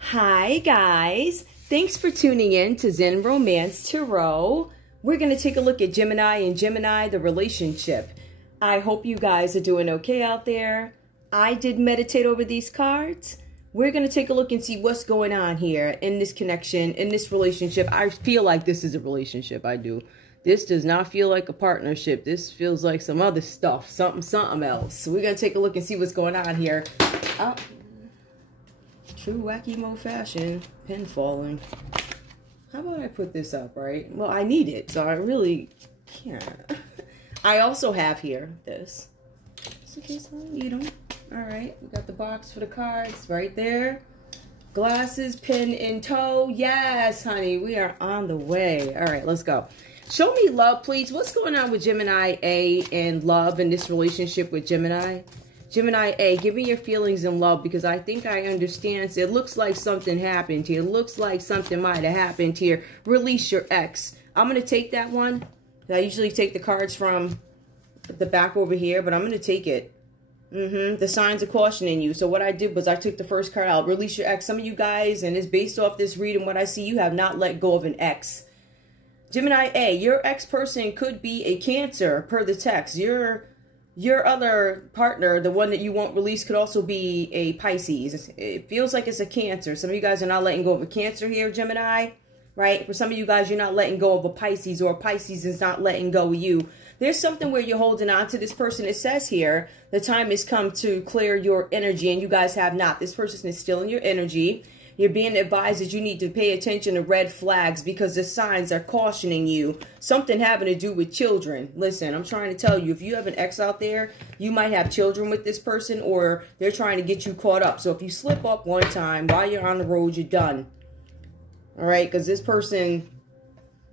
Hi guys, thanks for tuning in to Zen Romance Tarot. We're going to take a look at Gemini and Gemini, the relationship. I hope you guys are doing okay out there. I did meditate over these cards. We're going to take a look and see what's going on here in this connection, in this relationship. I feel like this is a relationship, I do. This does not feel like a partnership. This feels like some other stuff, something else. So we're going to take a look and see what's going on here. True wacky mo fashion, pen falling. How about I put this up, right? Well, I need it, so I really can't. I also have here this. Just in case I need them. All right, we got the box for the cards right there. Glasses, pen in tow. Yes, honey, we are on the way. All right, let's go. Show me love, please. What's going on with Gemini A and love in this relationship with Gemini? Gemini A, give me your feelings in love because I think I understand. It looks like something happened here. It looks like something might have happened here. Release your ex. I'm going to take that one. I usually take the cards from the back over here, but I'm going to take it. The signs of caution in you. So what I did was I took the first card out. Release your ex. Some of you guys, and it's based off this reading, what I see, you have not let go of an ex. Gemini A, your ex person could be a Cancer per the text. Your other partner, the one that you won't release, could also be a Pisces. It feels like it's a Cancer. Some of you guys are not letting go of a Cancer here, Gemini, right? For some of you guys, you're not letting go of a Pisces, or a Pisces is not letting go of you. There's something where you're holding on to this person. It says here, the time has come to clear your energy, and you guys have not. This person is still in your energy. You're being advised that you need to pay attention to red flags because the signs are cautioning you. Something having to do with children. Listen, I'm trying to tell you, if you have an ex out there, you might have children with this person, or they're trying to get you caught up. So if you slip up one time while you're on the road, you're done. All right, because this person,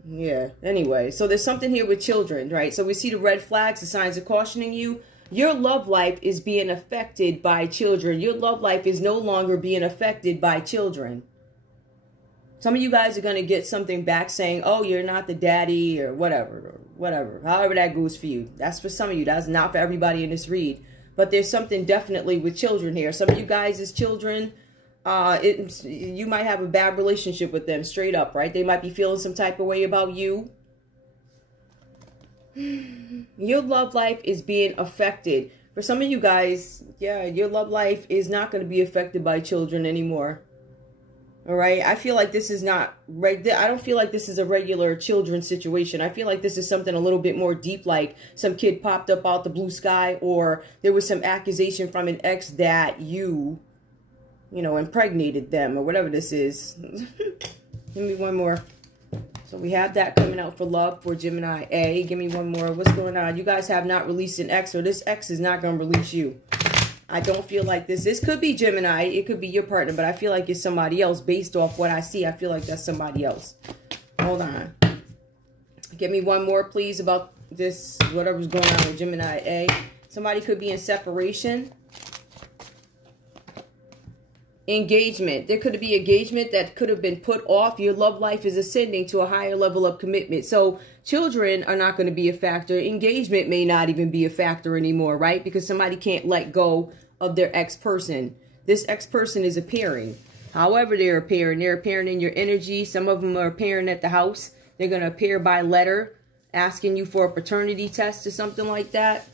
yeah, anyway. So there's something here with children, right? So we see the red flags, the signs are cautioning you. Your love life is being affected by children. Your love life is no longer being affected by children. Some of you guys are going to get something back saying, oh, you're not the daddy, or whatever, however that goes for you. That's for some of you. That's not for everybody in this read. But there's something definitely with children here. Some of you guys as children, you might have a bad relationship with them straight up, right? They might be feeling some type of way about you. Your love life is being affected. For some of you guys, yeah, your love life is not going to be affected by children anymore. All right. I feel like this is not right. I don't feel like this is a regular children situation. I feel like this is something a little bit more deep, like some kid popped up out the blue sky, or there was some accusation from an ex that you know, impregnated them, or whatever this is. Give me one more. So we have that coming out for love for Gemini A. Give me one more. What's going on? You guys have not released an ex, or this ex is not going to release you. I don't feel like this. This could be Gemini. It could be your partner, but I feel like it's somebody else based off what I see. I feel like that's somebody else. Hold on. Give me one more, please, about this, whatever's going on with Gemini A. Somebody could be in separation. Engagement. There could be engagement that could have been put off. Your love life is ascending to a higher level of commitment. So children are not going to be a factor. Engagement may not even be a factor anymore, right? Because somebody can't let go of their ex-person. This ex-person is appearing. However they're appearing in your energy. Some of them are appearing at the house. They're going to appear by letter, asking you for a paternity test or something like that.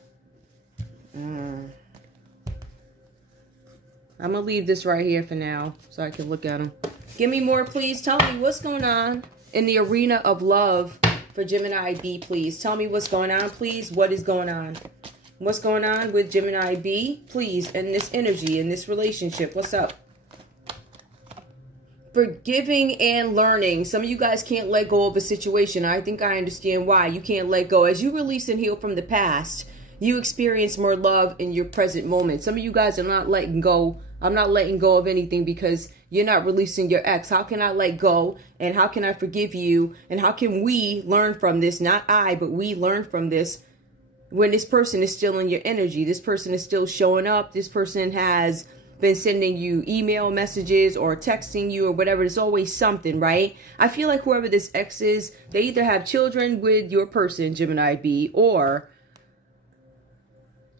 I'm going to leave this right here for now so I can look at them. Give me more, please. Tell me what's going on in the arena of love for Gemini B, please. Tell me what's going on, please. What is going on? What's going on with Gemini B, please, in this energy, in this relationship? What's up? Forgiving and learning. Some of you guys can't let go of a situation. I think I understand why you can't let go. As you release and heal from the past, you experience more love in your present moment. Some of you guys are not letting go. I'm not letting go of anything because you're not releasing your ex. How can I let go? And how can I forgive you? And how can we learn from this? Not I, but we learn from this when this person is still in your energy. This person is still showing up. This person has been sending you email messages or texting you or whatever. There's always something, right? I feel like whoever this ex is, they either have children with your person, Gemini B, or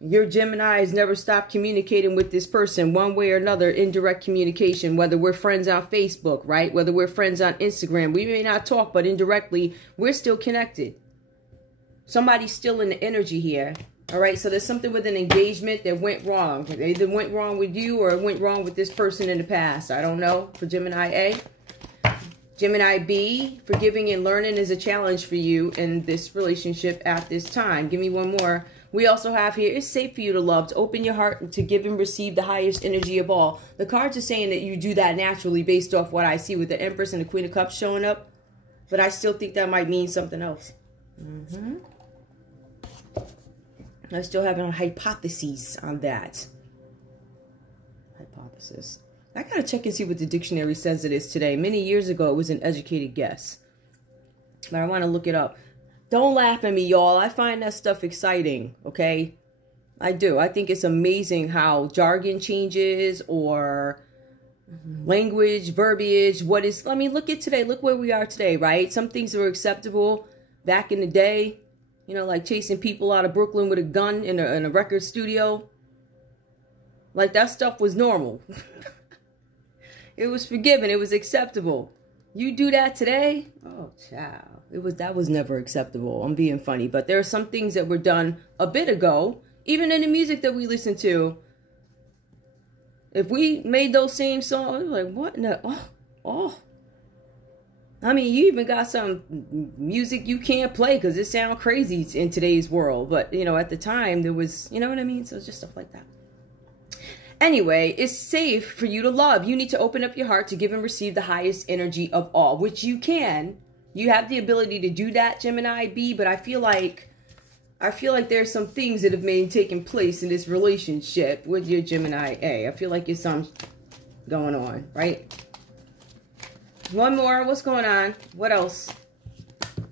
Your Gemini has never stopped communicating with this person one way or another, indirect communication, whether we're friends on Facebook, right? Whether we're friends on Instagram. We may not talk, but indirectly, we're still connected. Somebody's still in the energy here. All right, so there's something with an engagement that went wrong. It either went wrong with you or it went wrong with this person in the past. I don't know. For Gemini A. Gemini B, forgiving and learning is a challenge for you in this relationship at this time. Give me one more. We also have here, it's safe for you to love, to open your heart, to give and receive the highest energy of all. The cards are saying that you do that naturally based off what I see with the Empress and the Queen of Cups showing up. But I still think that might mean something else. I still have a hypothesis on that. Hypothesis. I gotta check and see what the dictionary says it is today. Many years ago, it was an educated guess. But I want to look it up. Don't laugh at me, y'all. I find that stuff exciting, okay? I do. I think it's amazing how jargon changes or language, verbiage, what is... I mean, look at today. Look where we are today, right? Some things were acceptable back in the day. You know, like chasing people out of Brooklyn with a gun in a record studio. Like, that stuff was normal. It was forgiven. It was acceptable. You do that today? Oh, child. That was never acceptable. I'm being funny. But there are some things that were done a bit ago, even in the music that we listen to. If we made those same songs, like, what in the... Oh. I mean, you even got some music you can't play because it sounds crazy in today's world. But, you know, at the time, there was... You know what I mean? So it's just stuff like that. Anyway, it's safe for you to love. You need to open up your heart to give and receive the highest energy of all, which you can. You have the ability to do that, Gemini B, but I feel like there's some things that have been taking place in this relationship with your Gemini A. I feel like there's something going on, right? One more. What's going on? What else?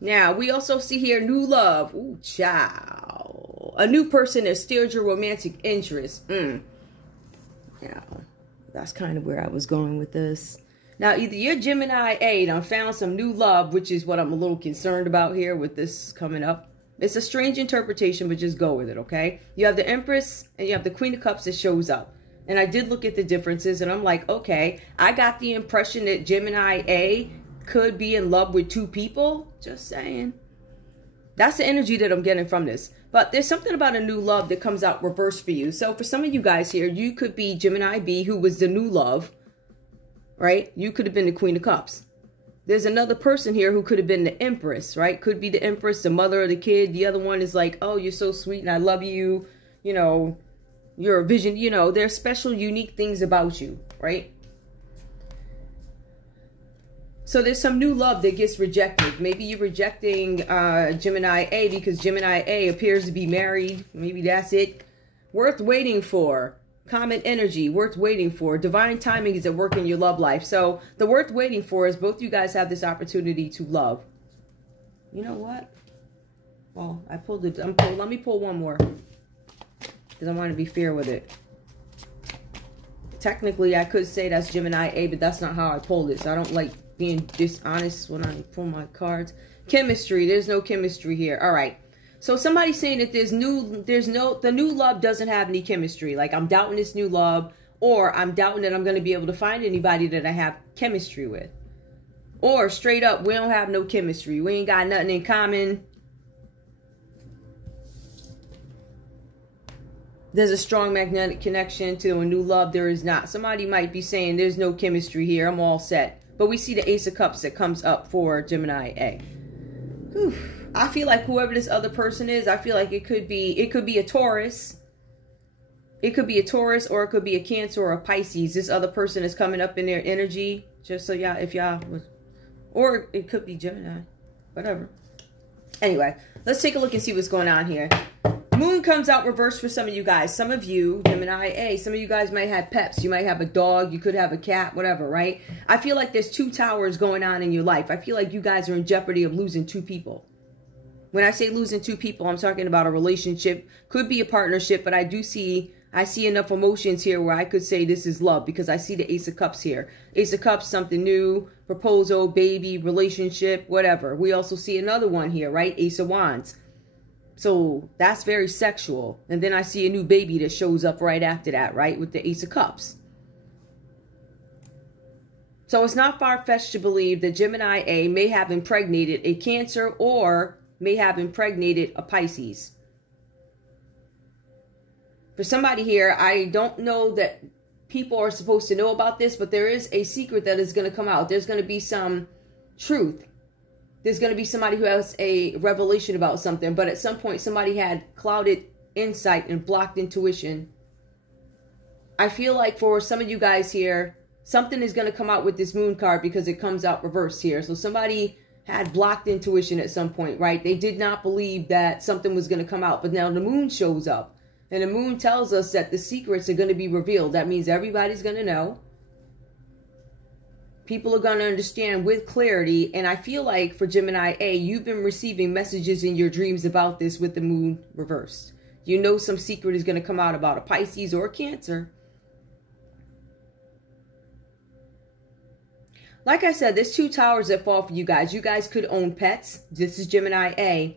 Now, we also see here new love. Ooh, child. A new person that steers your romantic interest. Yeah, that's kind of where I was going with this. Now, either you're Gemini A and found some new love, which is what I'm a little concerned about here with this coming up. It's a strange interpretation, but just go with it, okay? You have the Empress and you have the Queen of Cups that shows up. And I did look at the differences and I'm like, okay, I got the impression that Gemini A could be in love with two people. Just saying. That's the energy that I'm getting from this. But there's something about a new love that comes out reverse for you. So for some of you guys here, you could be Gemini B, who was the new love, right? You could have been the Queen of Cups. There's another person here who could have been the Empress, right? Could be the Empress, the mother of the kid. The other one is like, oh, you're so sweet and I love you. You know, you're a vision. You know, there's special, unique things about you, right? So there's some new love that gets rejected. Maybe you're rejecting Gemini A because Gemini A appears to be married. Maybe that's it. Worth waiting for. Common energy. Worth waiting for. Divine timing is at work in your love life. So the worth waiting for is both you guys have this opportunity to love. You know what? Well, I pulled it. Let me pull one more. Because I want to be fair with it. Technically, I could say that's Gemini A, but that's not how I pulled it. So I don't like being dishonest when I pull my cards. Chemistry. There's no chemistry here. All right. So somebody's saying that the new love doesn't have any chemistry. Like I'm doubting this new love, or I'm doubting that I'm going to be able to find anybody that I have chemistry with. Or straight up, we don't have no chemistry. We ain't got nothing in common. There's a strong magnetic connection to a new love. There is not. Somebody might be saying there's no chemistry here. I'm all set. But we see the Ace of Cups that comes up for Gemini A. Whew. I feel like whoever this other person is, I feel like it could be a Taurus. It could be a Taurus or it could be a Cancer or a Pisces. This other person is coming up in their energy. Just so y'all, if y'all was, or it could be Gemini. Whatever. Anyway, let's take a look and see what's going on here. Moon comes out reversed for some of you guys. Some of you, Gemini A, some of you guys might have pets. You might have a dog. You could have a cat, whatever, right? I feel like there's two towers going on in your life. I feel like you guys are in jeopardy of losing two people. When I say losing two people, I'm talking about a relationship. Could be a partnership, but I see enough emotions here where I could say this is love because I see the Ace of Cups here. Ace of Cups, something new, proposal, baby, relationship, whatever. We also see another one here, right? Ace of Wands. So that's very sexual. And then I see a new baby that shows up right after that, right? With the Ace of Cups. So it's not far-fetched to believe that Gemini A may have impregnated a Cancer or may have impregnated a Pisces. For somebody here, I don't know that people are supposed to know about this, but there is a secret that is going to come out. There's going to be some truth. There's going to be somebody who has a revelation about something, but at some point somebody had clouded insight and blocked intuition. I feel like for some of you guys here, something is going to come out with this Moon card because it comes out reversed here. So somebody had blocked intuition at some point, right? They did not believe that something was going to come out, but now the Moon shows up. And the Moon tells us that the secrets are going to be revealed. That means everybody's going to know. People are going to understand with clarity. And I feel like for Gemini A, you've been receiving messages in your dreams about this with the Moon reversed. You know some secret is going to come out about a Pisces or a Cancer. Like I said, there's 2 towers that fall for you guys. You guys could own pets. This is Gemini A.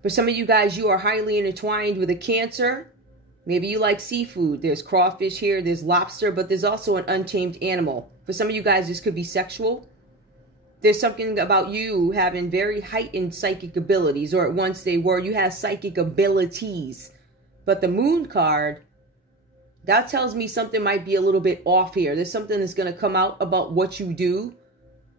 For some of you guys, you are highly intertwined with a Cancer. Maybe you like seafood. There's crawfish here. There's lobster. But there's also an untamed animal. For some of you guys, this could be sexual. There's something about you having very heightened psychic abilities. Or at once they were. You have psychic abilities. But the Moon card, that tells me something might be a little bit off here. There's something that's going to come out about what you do.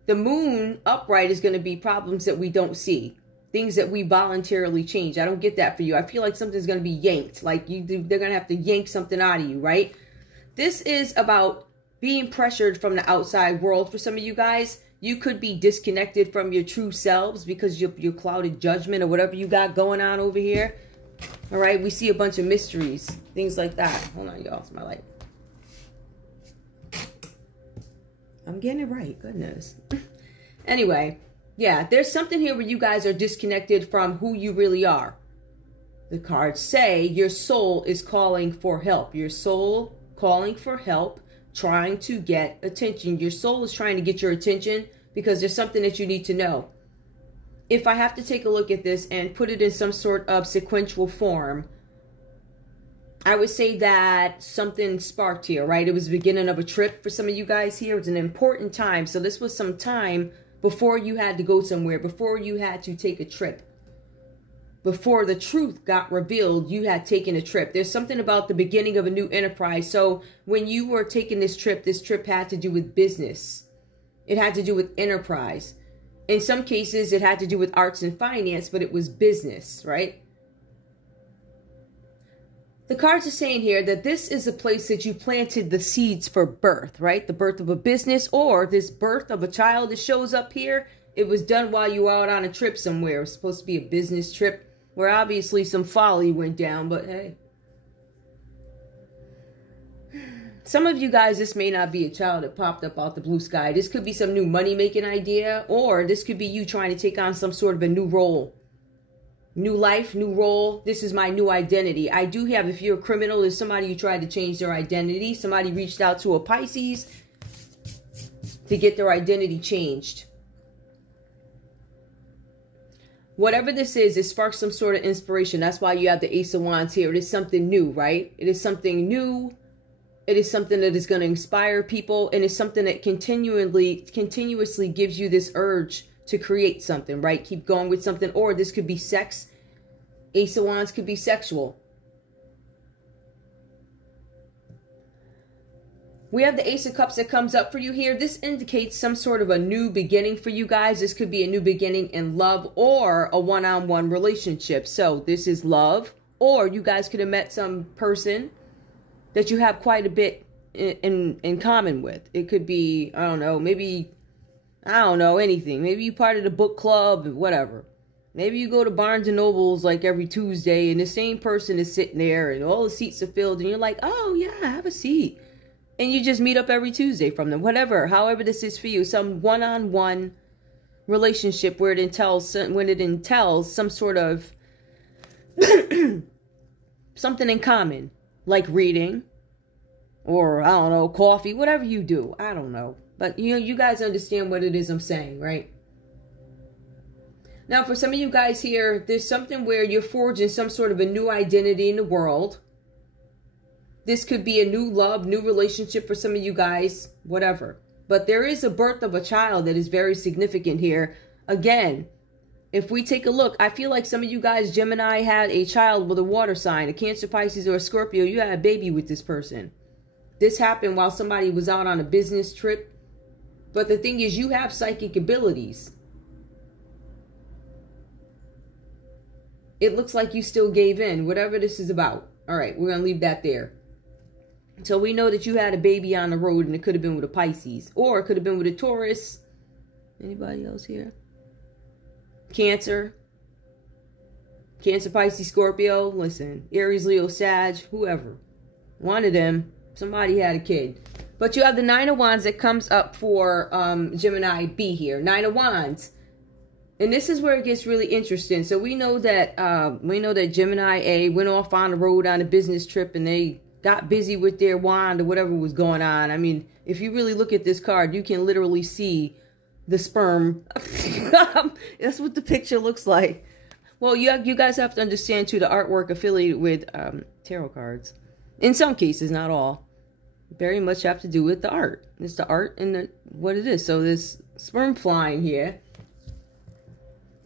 The Moon upright is going to be problems that we don't see. Things that we voluntarily change. I don't get that for you. I feel like something's going to be yanked. Like they're going to have to yank something out of you, right? This is about being pressured from the outside world. For some of you guys, you could be disconnected from your true selves because your clouded judgment or whatever you got going on over here. All right, we see a bunch of mysteries, things like that. Hold on, y'all, it's my light. I'm getting it right, goodness. Anyway, yeah, there's something here where you guys are disconnected from who you really are. The cards say your soul is calling for help. Your soul calling for help, trying to get attention. Your soul is trying to get your attention because there's something that you need to know. If I have to take a look at this and put it in some sort of sequential form, I would say that something sparked here, right? It was the beginning of a trip for some of you guys here. It was an important time. So this was some time before you had to go somewhere, before you had to take a trip. Before the truth got revealed, you had taken a trip. There's something about the beginning of a new enterprise. So when you were taking this trip had to do with business. It had to do with enterprise. In some cases, it had to do with arts and finance, but it was business, right? The cards are saying here that this is a place that you planted the seeds for birth, right? The birth of a business or this birth of a child that shows up here. It was done while you were out on a trip somewhere. It was supposed to be a business trip where obviously some folly went down, but hey. Some of you guys, this may not be a child that popped up out the blue sky. This could be some new money-making idea, or this could be you trying to take on some sort of a new role. New life, new role. This is my new identity. I do have, if you're a criminal, there's somebody who tried to change their identity. Somebody reached out to a Pisces to get their identity changed. Whatever this is, it sparks some sort of inspiration. That's why you have the Ace of Wands here. It is something new, right? It is something new. It is something that is going to inspire people, and it's something that continuously gives you this urge to create something, right? Keep going with something, or this could be sex. Ace of Wands could be sexual. We have the Ace of Cups that comes up for you here. This indicates some sort of a new beginning for you guys. This could be a new beginning in love or a one-on-one relationship. So this is love, or you guys could have met some person that you have quite a bit in common with. It could be, I don't know, maybe, I don't know, anything. Maybe you part of the book club, whatever. Maybe you go to Barnes and Nobles like every Tuesday and the same person is sitting there and all the seats are filled and you're like, oh yeah, have a seat. And you just meet up every Tuesday from them. Whatever, however this is for you. Some one-on-one relationship where it entails some sort of something in common. Like reading, or I don't know, coffee, whatever you do. I don't know. But you guys understand what it is I'm saying, right? Now, for some of you guys here, there's something where you're forging some sort of a new identity in the world. This could be a new love, new relationship for some of you guys, whatever. But there is a birth of a child that is very significant here. Again, if we take a look, I feel like some of you guys, Gemini, had a child with a water sign, a Cancer, Pisces, or a Scorpio. You had a baby with this person. This happened while somebody was out on a business trip. But the thing is, you have psychic abilities. It looks like you still gave in, whatever this is about. All right, we're going to leave that there. So we know that you had a baby on the road, and it could have been with a Pisces. Or it could have been with a Taurus. Anybody else here? Cancer. Cancer, Pisces, Scorpio. Listen, Aries, Leo, Sag, whoever. One of them, somebody had a kid. But you have the Nine of Wands that comes up for Gemini B here. Nine of Wands. And this is where it gets really interesting. So we know that Gemini A went off on the road on a business trip, and they got busy with their wand or whatever was going on. I mean, if you really look at this card, you can literally see the sperm. That's what the picture looks like. Well, you guys have to understand too, the artwork affiliated with tarot cards. In some cases, not all. Very much have to do with the art. It's the art and what it is. So this sperm flying here.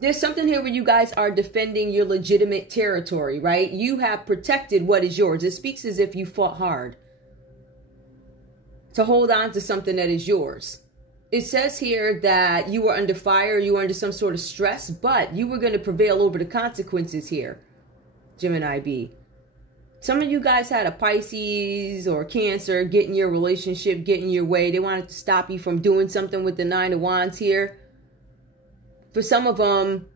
There's something here where you guys are defending your legitimate territory, right? You have protected what is yours. It speaks as if you fought hard to hold on to something that is yours. It says here that you were under fire, you were under some sort of stress, but you were going to prevail over the consequences here, Gemini B. Some of you guys had a Pisces or Cancer get in your relationship, get in your way. They wanted to stop you from doing something with the Nine of Wands here. For some of them,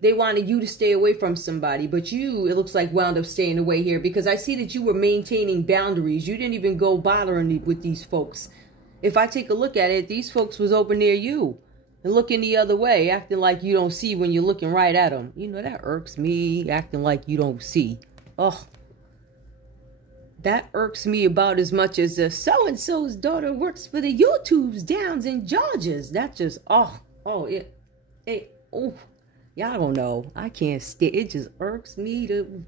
they wanted you to stay away from somebody, but you, it looks like, wound up staying away here because I see that you were maintaining boundaries. You didn't even go bothering with these folks. If I take a look at it, these folks was over near you and looking the other way, acting like you don't see when you're looking right at them. You know, that irks me, acting like you don't see. Oh, that irks me about as much as the so-and-so's daughter works for the YouTubes downs in Georgia's. That just, y'all don't know. I can't stand it. Just irks me to...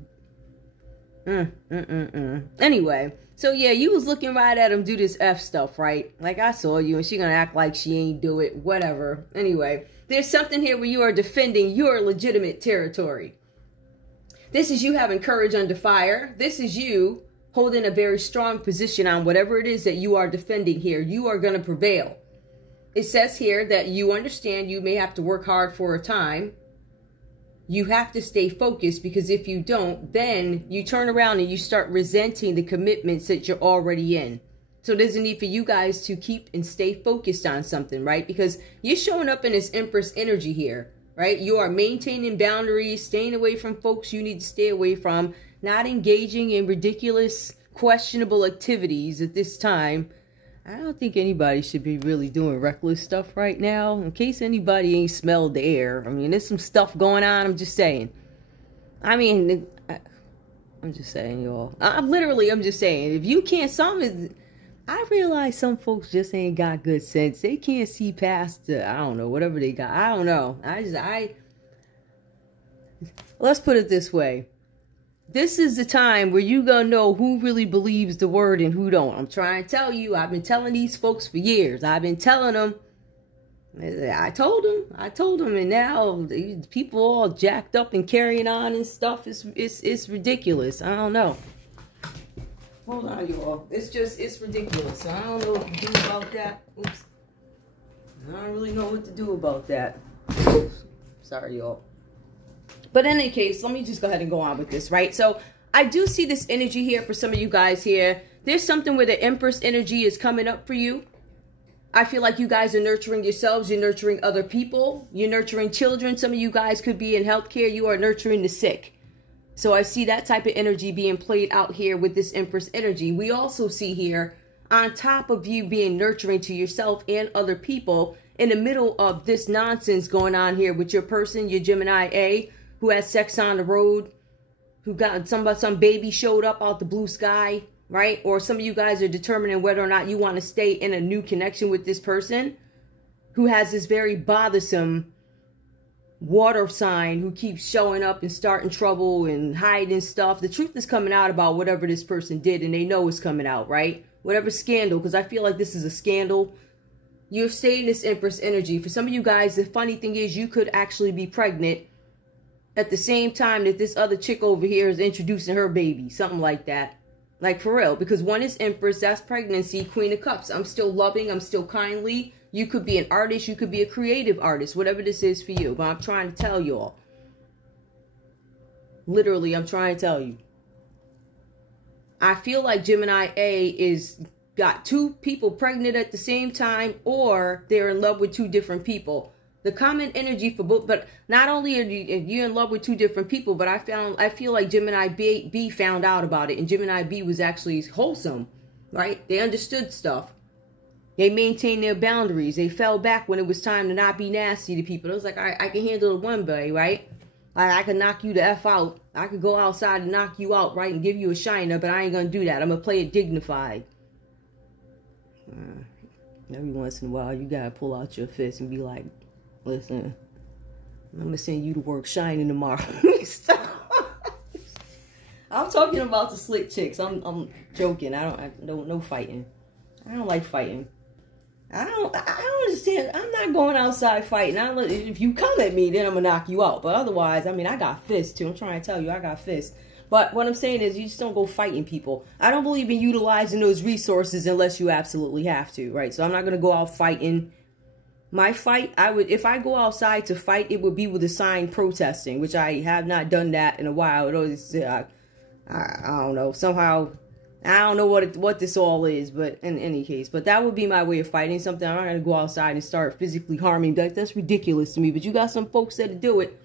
Anyway, so yeah, you was looking right at him do this F stuff, right? Like, I saw you, and she gonna act like she ain't do it. Whatever. Anyway, there's something here where you are defending your legitimate territory. This is you having courage under fire. This is you holding a very strong position on whatever it is that you are defending here. You are gonna prevail. It says here that you understand you may have to work hard for a time. You have to stay focused, because if you don't, then you turn around and you start resenting the commitments that you're already in. So there's a need for you guys to keep and stay focused on something, right? Because you're showing up in this Empress energy here, right? You are maintaining boundaries, staying away from folks you need to stay away from, not engaging in ridiculous, questionable activities at this time. I don't think anybody should be really doing reckless stuff right now. In case anybody ain't smelled the air. I mean, there's some stuff going on. I'm just saying. I mean, I'm just saying, y'all. I'm just saying. If you can't, I realize some folks just ain't got good sense. They can't see past the, I don't know, whatever they got. I don't know. Let's put it this way. This is the time where you gonna know who really believes the word and who don't. I'm trying to tell you. I've been telling these folks for years. I've been telling them. I told them, and now people all jacked up and carrying on and stuff. It's ridiculous. I don't know. Hold on, y'all. It's ridiculous. I don't know what to do about that. Oops. I don't really know what to do about that. Oops. Sorry, y'all. But in any case, let me just go ahead and go on with this, right? So I do see this energy here for some of you guys here. There's something where the Empress energy is coming up for you. I feel like you guys are nurturing yourselves. You're nurturing other people. You're nurturing children. Some of you guys could be in healthcare. You are nurturing the sick. So I see that type of energy being played out here with this Empress energy. We also see here, on top of you being nurturing to yourself and other people, in the middle of this nonsense going on here with your person, your Gemini A, who had sex on the road, who got some baby showed up out the blue sky, right? Or some of you guys are determining whether or not you want to stay in a new connection with this person who has this very bothersome water sign who keeps showing up and starting trouble and hiding stuff. The truth is coming out about whatever this person did, and they know it's coming out, right? Whatever scandal, because I feel like this is a scandal. You're staying in this Empress energy. For some of you guys, the funny thing is you could actually be pregnant at the same time that this other chick over here is introducing her baby. Something like that. Like, for real. Because one is Empress, that's pregnancy, Queen of Cups. I'm still loving, I'm still kindly. You could be an artist, you could be a creative artist, whatever this is for you. But I'm trying to tell you all. Literally, I'm trying to tell you. I feel like Gemini A is got two people pregnant at the same time, or they're in love with two different people. The common energy for both, but not only are you in love with two different people, but I feel like Gemini B found out about it, and Gemini B was actually wholesome, right? They understood stuff. They maintained their boundaries. They fell back when it was time to not be nasty to people. It was like, I can handle it one way, right? I can knock you the F out. I could go outside and knock you out, right? And give you a shiner, but I ain't going to do that. I'm going to play it dignified. Every once in a while, you got to pull out your fist and be like, listen, I'm going to send you to work shining tomorrow. Stop. I'm talking about the slick chicks. I'm joking. I don't no fighting. I don't like fighting. I don't understand. I'm not going outside fighting. If you come at me, then I'm going to knock you out. But otherwise, I mean, I got fists too. I'm trying to tell you, I got fists. But what I'm saying is you just don't go fighting people. I don't believe in utilizing those resources unless you absolutely have to, right? So I'm not going to go out fighting. My fight, if I go outside to fight, it would be with a sign protesting, which I have not done that in a while. It always, I don't know, somehow, I don't know what this all is, but in any case, but that would be my way of fighting something. I'm not going to go outside and start physically harming. That's ridiculous to me, but you got some folks that do it.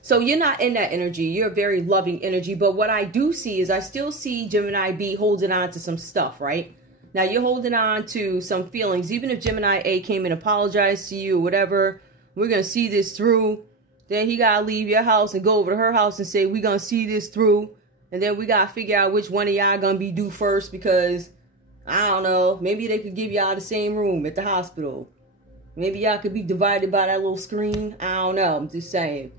So you're not in that energy. You're a very loving energy. But what I do see is I still see Gemini B holding on to some stuff, right? Now you're holding on to some feelings. Even if Gemini A came and apologized to you or whatever, we're going to see this through. Then he got to leave your house and go over to her house and say, we're going to see this through. And then we got to figure out which one of y'all going to be due first because, I don't know, maybe they could give y'all the same room at the hospital. Maybe y'all could be divided by that little screen. I don't know. I'm just saying.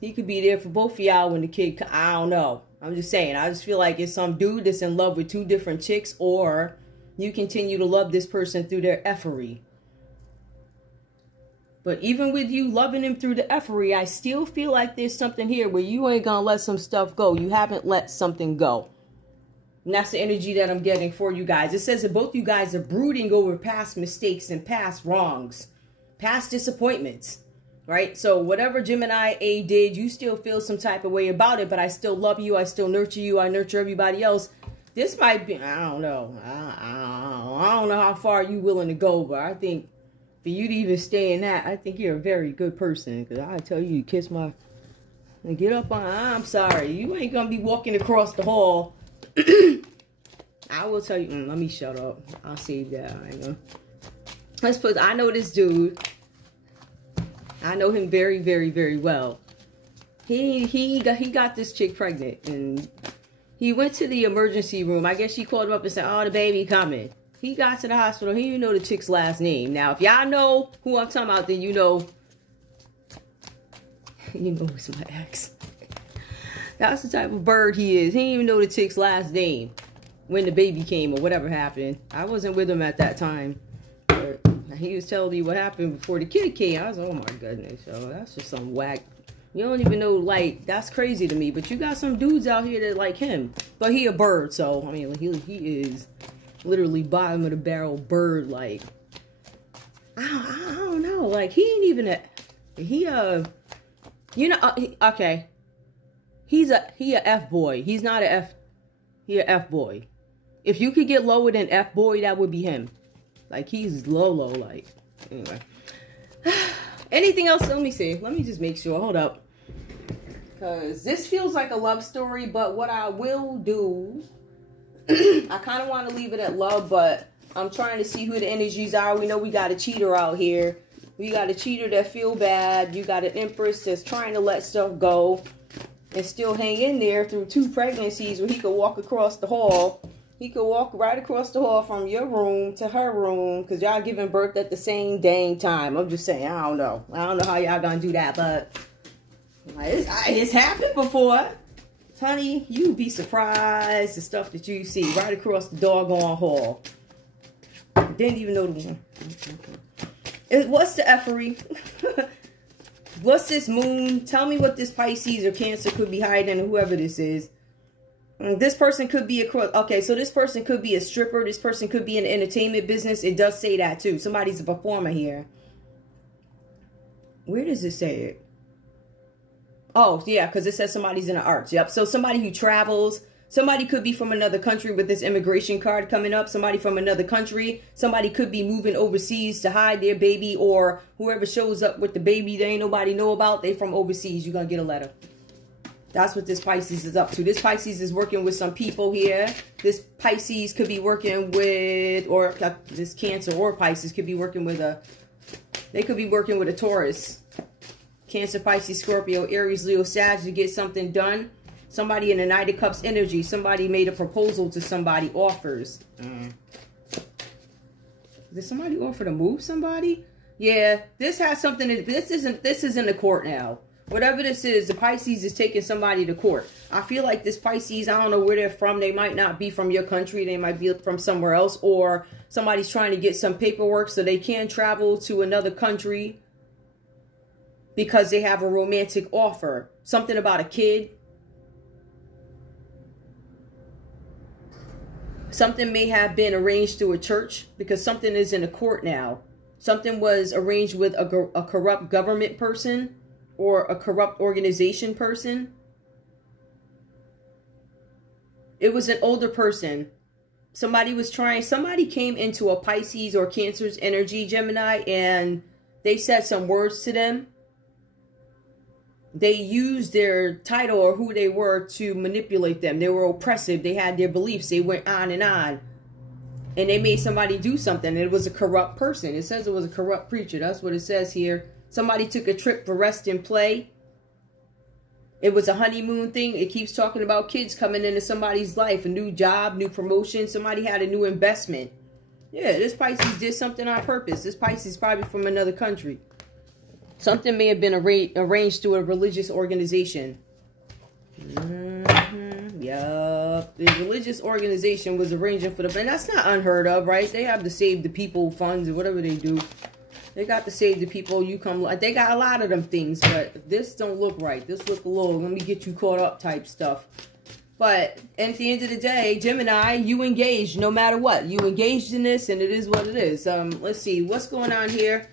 He could be there for both of y'all when the kid, I don't know. I'm just saying. I just feel like it's some dude that's in love with two different chicks, or you continue to love this person through their effery. But even with you loving him through the effery, I still feel like there's something here where you ain't gonna let some stuff go. You haven't let something go. And that's the energy that I'm getting for you guys. It says that both you guys are brooding over past mistakes and past wrongs, past disappointments. Right? So whatever Gemini A did, you still feel some type of way about it, but I still love you. I still nurture you. I nurture everybody else. This might be, I don't know. I don't know how far you willing to go, but I think for you to even stay in that, I think you're a very good person. Because I tell you, kiss my, and get up on, I'm sorry. You ain't going to be walking across the hall. I will tell you, let me shut up. I'll save that. I ain't gonna. Let's put, I know this dude. I know him very, very, very well. He got this chick pregnant, and he went to the emergency room. I guess she called him up and said, "Oh, the baby coming." He got to the hospital. He didn't know the chick's last name. Now, if y'all know who I'm talking about, then you know it's my ex. That's the type of bird he is. He didn't even know the chick's last name when the baby came or whatever happened. I wasn't with him at that time. But he was telling me what happened before the kid came. I was like, oh my goodness, yo, that's just some whack. You don't even know, like, that's crazy to me. But you got some dudes out here that like him. But he a bird, so, I mean, he is literally bottom of the barrel bird, like, I don't know. Like, he ain't even okay. He a F-boy. He's not a F-boy. If you could get lower than F-boy, that would be him. Like, he's low, like. Anyway. Anything else? Let me see. Let me just make sure. Hold up. Because this feels like a love story, but what I will do, I kind of want to leave it at love, but I'm trying to see who the energies are. We know we got a cheater out here. We got a cheater that feel bad. You got an empress that's trying to let stuff go and still hang in there through 2 pregnancies where he could walk across the hall He could walk right across the hall from your room to her room because y'all giving birth at the same dang time. I'm just saying, I don't know. I don't know how y'all gonna do that, but it's happened before. Honey, you'd be surprised the stuff that you see right across the doggone hall. Didn't even know the one. What's the effery? What's this moon? Tell me what this Pisces or Cancer could be hiding, whoever this is. This person could be okay, so this person could be a stripper. This person could be in the entertainment business. It does say that too. Somebody's a performer here. Where does it say it? Oh, yeah, because it says somebody's in the arts. Yep. So somebody who travels. Somebody could be from another country with this immigration card coming up. Somebody from another country. Somebody could be moving overseas to hide their baby, or whoever shows up with the baby they ain't nobody know about. They from overseas. You're going to get a letter. That's what this Pisces is up to. This Pisces is working with some people here. This Pisces could be working with, or this Cancer or Pisces could be working with they could be working with a Taurus. Cancer, Pisces, Scorpio, Aries, Leo, Sag to get something done. Somebody in the Knight of Cups energy. Somebody made a proposal to somebody, offers. Did somebody offer to move somebody? Yeah, this has something, this is in the court now. Whatever this is, the Pisces is taking somebody to court. I feel like this Pisces, I don't know where they're from. They might not be from your country. They might be from somewhere else. Or somebody's trying to get some paperwork so they can travel to another country because they have a romantic offer. Something about a kid. Something may have been arranged through a church because something is in a court now. Something was arranged with a corrupt government person. Or a corrupt organization person. It was an older person. Somebody came into a Pisces or Cancer's energy, Gemini, and they said some words to them. They used their title or who they were to manipulate them. They were oppressive. They had their beliefs. They went on. And they made somebody do something. It was a corrupt person. It says it was a corrupt preacher. That's what it says here. Somebody took a trip for rest and play. It was a honeymoon thing. It keeps talking about kids coming into somebody's life. A new job, new promotion. Somebody had a new investment. Yeah, this Pisces did something on purpose. This Pisces is probably from another country. Something may have been arranged through a religious organization. Yup. The religious organization was arranging for them. And that's not unheard of, right? They have the Save the People funds or whatever they do. They got to Save the People. You come. They got a lot of them things, but this don't look right. This look a little, let me get you caught up type stuff. But at the end of the day, Gemini, you engaged no matter what. You engaged in this, and it is what it is. Let's see. What's going on here?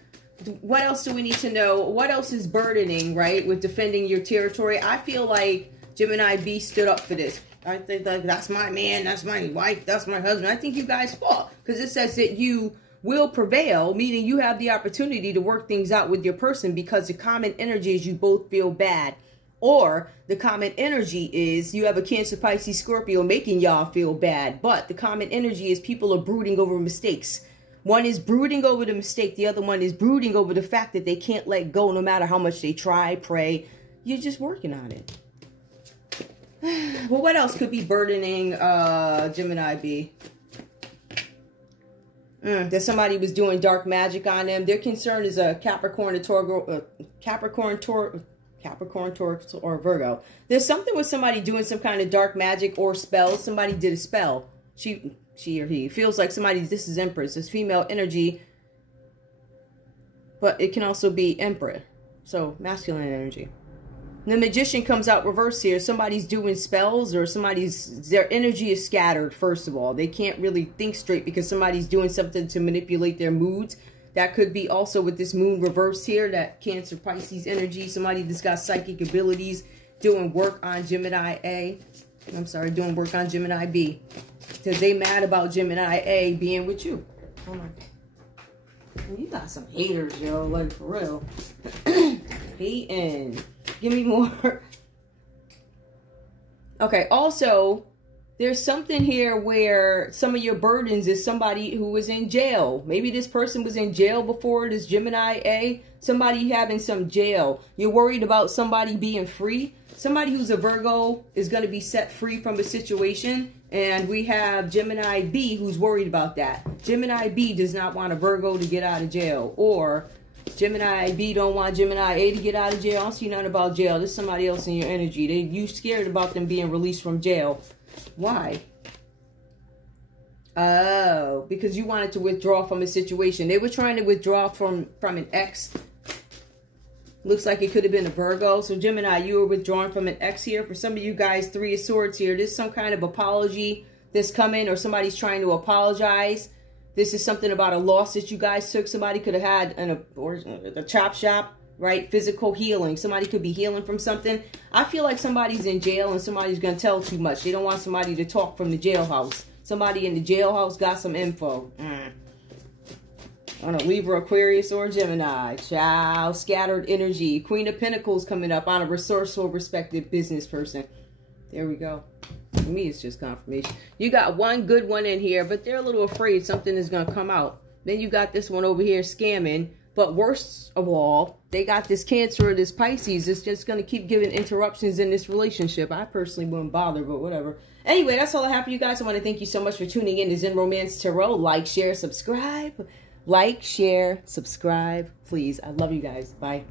What else do we need to know? What else is burdening, right, with defending your territory? I feel like Gemini B stood up for this. I think like that's my man, that's my wife, that's my husband. I think you guys fought because it says that you will prevail, meaning you have the opportunity to work things out with your person because the common energy is you both feel bad. Or the common energy is you have a Cancer, Pisces, Scorpio making y'all feel bad. But the common energy is people are brooding over mistakes. One is brooding over the mistake. The other one is brooding over the fact that they can't let go no matter how much they try, pray. You're just working on it. Well, what else could be burdening Gemini B? That somebody was doing dark magic on them. Their concern is a Capricorn, Capricorn, Taurus, or Virgo. There's something with somebody doing some kind of dark magic or spell. Somebody did a spell. She or he feels like somebody. This is Empress. It's female energy, but it can also be Emperor, so masculine energy. The Magician comes out reverse here. Somebody's doing spells or their energy is scattered, first of all. They can't really think straight because somebody's doing something to manipulate their moods. That could be also with this moon reverse here, that Cancer, Pisces energy. Somebody that's got psychic abilities doing work on Gemini A. I'm sorry, doing work on Gemini B. Because they mad about Gemini A being with you. Oh my God. You got some haters, yo. Like, for real. Hating. Give me more. Okay, also, there's something here where some of your burdens is somebody who was in jail. Maybe this person was in jail before, this Gemini A. Somebody having some jail. You're worried about somebody being free. Somebody who's a Virgo is going to be set free from a situation. And we have Gemini B who's worried about that. Gemini B does not want a Virgo to get out of jail. Or Gemini B don't want Gemini A to get out of jail. I don't see nothing about jail. There's somebody else in your energy. You scared about them being released from jail. Why? Oh, because you wanted to withdraw from a situation. They were trying to withdraw from an ex. Looks like it could have been a Virgo. So Gemini, you were withdrawing from an ex here. For some of you guys, 3 of Swords here. There's some kind of apology that's coming, or somebody's trying to apologize. This is something about a loss that you guys took. Somebody could have had a chop shop, right? Physical healing. Somebody could be healing from something. I feel like somebody's in jail and somebody's going to tell too much. They don't want somebody to talk from the jailhouse. Somebody in the jailhouse got some info. On a Libra, Aquarius, or Gemini. Child, scattered energy. Queen of Pentacles coming up on a resourceful, respected business person. There we go. For me, it's just confirmation. You got one good one in here, but they're a little afraid something is going to come out. Then you got this one over here scamming. But worst of all, they got this Cancer or this Pisces. It's just going to keep giving interruptions in this relationship. I personally wouldn't bother, but whatever. Anyway, that's all I have for you guys. I want to thank you so much for tuning in to Zen Romance Tarot. Like, share, subscribe. Like, share, subscribe, please. I love you guys. Bye.